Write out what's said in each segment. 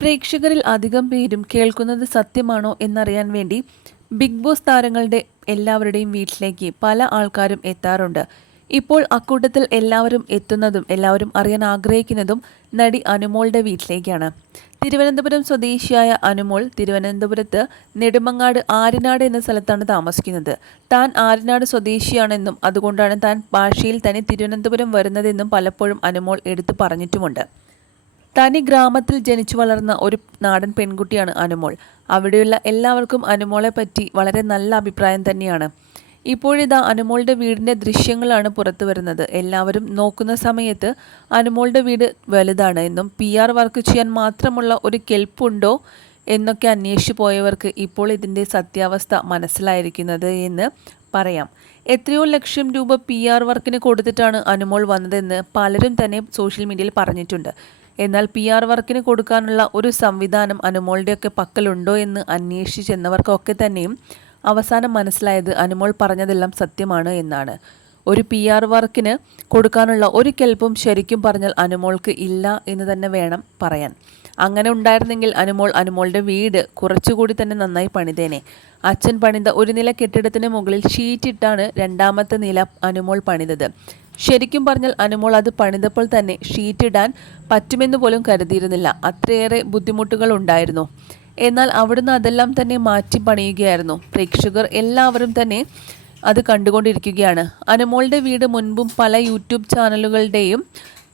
പ്രേക്ഷകരിൽ അധികം പേരും കേൾക്കുന്നത് സത്യമാണോ എന്നറിയാൻ വേണ്ടി ബിഗ് ബോസ് താരങ്ങളുടെ എല്ലാവരുടെയും വീട്ടിലേക്ക് പല ആൾക്കാരും എത്താറുണ്ട്. ഇപ്പോൾ അക്കൂട്ടത്തിൽ എല്ലാവരും എത്തുന്നതും എല്ലാവരും അറിയാൻ ആഗ്രഹിക്കുന്നതും നടി അനുമോളുടെ വീട്ടിലേക്കാണ്. തിരുവനന്തപുരം സ്വദേശിയായ അനുമോൾ തിരുവനന്തപുരത്ത് നെടുമങ്ങാട് ആര്യനാട് എന്ന സ്ഥലത്താണ് താമസിക്കുന്നത്. താൻ ആര്യനാട് സ്വദേശിയാണെന്നും അതുകൊണ്ടാണ് താൻ ഭാഷയിൽ തന്നെ തിരുവനന്തപുരം വരുന്നതെന്നും പലപ്പോഴും അനുമോൾ എടുത്തു പറഞ്ഞിട്ടുമുണ്ട്. തനി ഗ്രാമത്തിൽ ജനിച്ചു വളർന്ന ഒരു നാടൻ പെൺകുട്ടിയാണ് അനുമോൾ. അവിടെയുള്ള എല്ലാവർക്കും അനുമോളെ പറ്റി വളരെ നല്ല അഭിപ്രായം തന്നെയാണ്. ഇപ്പോഴിതാ അനുമോളുടെ വീടിന്റെ ദൃശ്യങ്ങളാണ് പുറത്തു വരുന്നത്. എല്ലാവരും നോക്കുന്ന സമയത്ത് അനുമോളുടെ വീട് വലുതാണ് എന്നും പി ആർ വർക്ക് ചെയ്യാൻ മാത്രമുള്ള ഒരു കെൽപ്പുണ്ടോ എന്നൊക്കെ അന്വേഷിച്ചു പോയവർക്ക് ഇപ്പോൾ ഇതിന്റെ സത്യാവസ്ഥ മനസ്സിലായിരിക്കുന്നത് എന്ന് പറയാം. എത്രയോ ലക്ഷം രൂപ പി ആർ വർക്കിന് കൊടുത്തിട്ടാണ് അനുമോൾ വന്നതെന്ന് പലരും തന്നെ സോഷ്യൽ മീഡിയയിൽ പറഞ്ഞിട്ടുണ്ട്. എന്നാൽ പി ആർ വർക്കിന് കൊടുക്കാനുള്ള ഒരു സംവിധാനം അനുമോളുടെയൊക്കെ പക്കലുണ്ടോ എന്ന് അന്വേഷിച്ചെന്നവർക്കൊക്കെ തന്നെയും അവസാനം മനസ്സിലായത് അനുമോൾ പറഞ്ഞതെല്ലാം സത്യമാണ് എന്നാണ്. ഒരു പി ആർ വർക്കിന് കൊടുക്കാനുള്ള ഒരു കെൽപ്പും ശരിക്കും പറഞ്ഞാൽ അനുമോൾക്ക് ഇല്ല എന്ന് തന്നെ വേണം പറയാൻ. അങ്ങനെ ഉണ്ടായിരുന്നെങ്കിൽ അനുമോൾ അനുമോളുടെ വീട് കുറച്ചുകൂടി തന്നെ നന്നായി പണിതേനെ. അച്ഛൻ പണിത ഒരു നില കെട്ടിടത്തിന് മുകളിൽ ഷീറ്റിട്ടാണ് രണ്ടാമത്തെ നില അനുമോൾ പണിതത്. ശരിക്കും പറഞ്ഞാൽ അനുമോൾ അത് പണിതപ്പോൾ തന്നെ ഷീറ്റിടാൻ പറ്റുമെന്ന് പോലും കരുതിയിരുന്നില്ല. അത്രയേറെ ബുദ്ധിമുട്ടുകൾ ഉണ്ടായിരുന്നു എന്നാൽ അവിടുന്ന് അതെല്ലാം തന്നെ മാറ്റി പണിയുകയായിരുന്നു. പ്രേക്ഷകർ എല്ലാവരും തന്നെ അത് കണ്ടുകൊണ്ടിരിക്കുകയാണ്. അനുമോളുടെ വീട് മുൻപും പല യൂട്യൂബ് ചാനലുകളുടെയും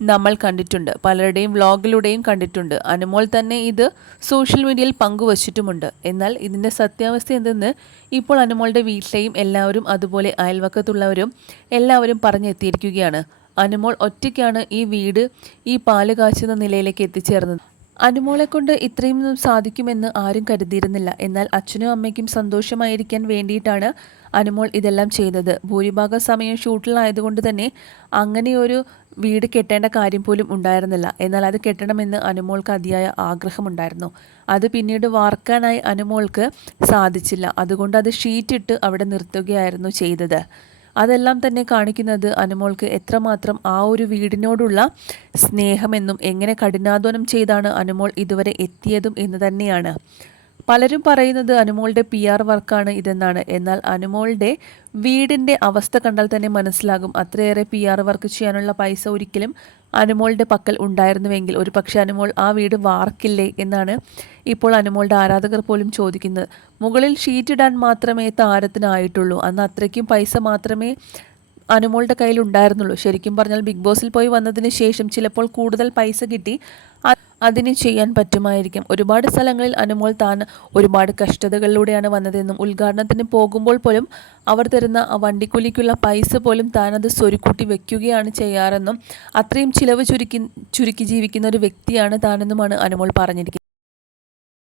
നമ്മൾ കണ്ടിട്ടുണ്ട്. പലരുടെയും വ്ളോഗിലൂടെയും കണ്ടിട്ടുണ്ട്. അനുമോൾ തന്നെ ഇത് സോഷ്യൽ മീഡിയയിൽ പങ്കുവച്ചിട്ടുമുണ്ട്. എന്നാൽ ഇതിന്റെ സത്യാവസ്ഥ എന്തെന്ന് ഇപ്പോൾ അനുമോളുടെ വീട്ടിലെയും എല്ലാവരും അതുപോലെ അയൽവക്കത്തുള്ളവരും എല്ലാവരും പറഞ്ഞെത്തിയിരിക്കുകയാണ്. അനുമോൾ ഒറ്റയ്ക്കാണ് ഈ വീട് ഈ പാൽ കാച്ചുന്ന നിലയിലേക്ക് എത്തിച്ചേർന്നത്. അനുമോളെ കൊണ്ട് ഇത്രയും സാധിക്കുമെന്ന് ആരും കരുതിയിരുന്നില്ല. എന്നാൽ അച്ഛനും അമ്മയ്ക്കും സന്തോഷമായിരിക്കാൻ വേണ്ടിയിട്ടാണ് അനുമോൾ ഇതെല്ലാം ചെയ്തത്. ഭൂരിഭാഗം സമയം ഷൂട്ടിലായതുകൊണ്ട് തന്നെ അങ്ങനെയൊരു വീട് കെട്ടേണ്ട കാര്യം പോലും ഉണ്ടായിരുന്നില്ല. എന്നാൽ അത് കെട്ടണമെന്ന് അനുമോൾക്ക് അതിയായ ആഗ്രഹമുണ്ടായിരുന്നു. അത് പിന്നീട് വാർക്കാനായി അനുമോൾക്ക് സാധിച്ചില്ല. അതുകൊണ്ട് അത് ഷീറ്റിട്ട് അവിടെ നിർത്തുകയായിരുന്നു ചെയ്തത്. അതെല്ലാം തന്നെ കാണിക്കുന്നത് അനുമോൾക്ക് എത്രമാത്രം ആ ഒരു വീടിനോടുള്ള സ്നേഹമെന്നും എങ്ങനെ കഠിനാധ്വാനം ചെയ്താണ് അനുമോൾ ഇതുവരെ എത്തിയതും എന്ന് തന്നെയാണ്. പലരും പറയുന്നത് അനുമോളുടെ പി ആർ വർക്കാണ് ഇതെന്നാണ്. എന്നാൽ അനുമോളുടെ വീടിന്റെ അവസ്ഥ കണ്ടാൽ തന്നെ മനസ്സിലാകും. അത്രയേറെ പി ആർ വർക്ക് ചെയ്യാനുള്ള പൈസ ഒരിക്കലും അനുമോളുടെ പക്കൽ ഉണ്ടായിരുന്നുവെങ്കിൽ ഒരു പക്ഷേ അനുമോൾ ആ വീട് വാർക്കില്ലേ എന്നാണ് ഇപ്പോൾ അനുമോളുടെ ആരാധകർ പോലും ചോദിക്കുന്നത്. മുകളിൽ ഷീറ്റ് ഇടാൻ മാത്രമേ താരത്തിനായിട്ടുള്ളൂ. അന്ന് അത്രയ്ക്കും പൈസ മാത്രമേ അനുമോളുടെ കയ്യിൽ ഉണ്ടായിരുന്നുള്ളൂ. ശരിക്കും പറഞ്ഞാൽ ബിഗ് ബോസിൽ പോയി വന്നതിന് ശേഷം ചിലപ്പോൾ കൂടുതൽ പൈസ കിട്ടി. അതിന് ചെയ്യാൻ പറ്റുമായിരിക്കും. ഒരുപാട് സ്ഥലങ്ങളിൽ അനുമോൾ താൻ ഒരുപാട് കഷ്ടതകളിലൂടെയാണ് വന്നതെന്നും ഉദ്ഘാടനത്തിന് പോകുമ്പോൾ പോലും അവർ തരുന്ന ആ വണ്ടിക്കൂലിക്കുള്ള പൈസ പോലും താൻ അത് സ്വരുക്കൂട്ടി വെക്കുകയാണ് ചെയ്യാറെന്നും അത്രയും ചിലവ് ചുരുക്കി ചുരുക്കി ജീവിക്കുന്ന ഒരു വ്യക്തിയാണ് താനെന്നുമാണ് അനുമോൾ പറഞ്ഞിരിക്കുന്നത്.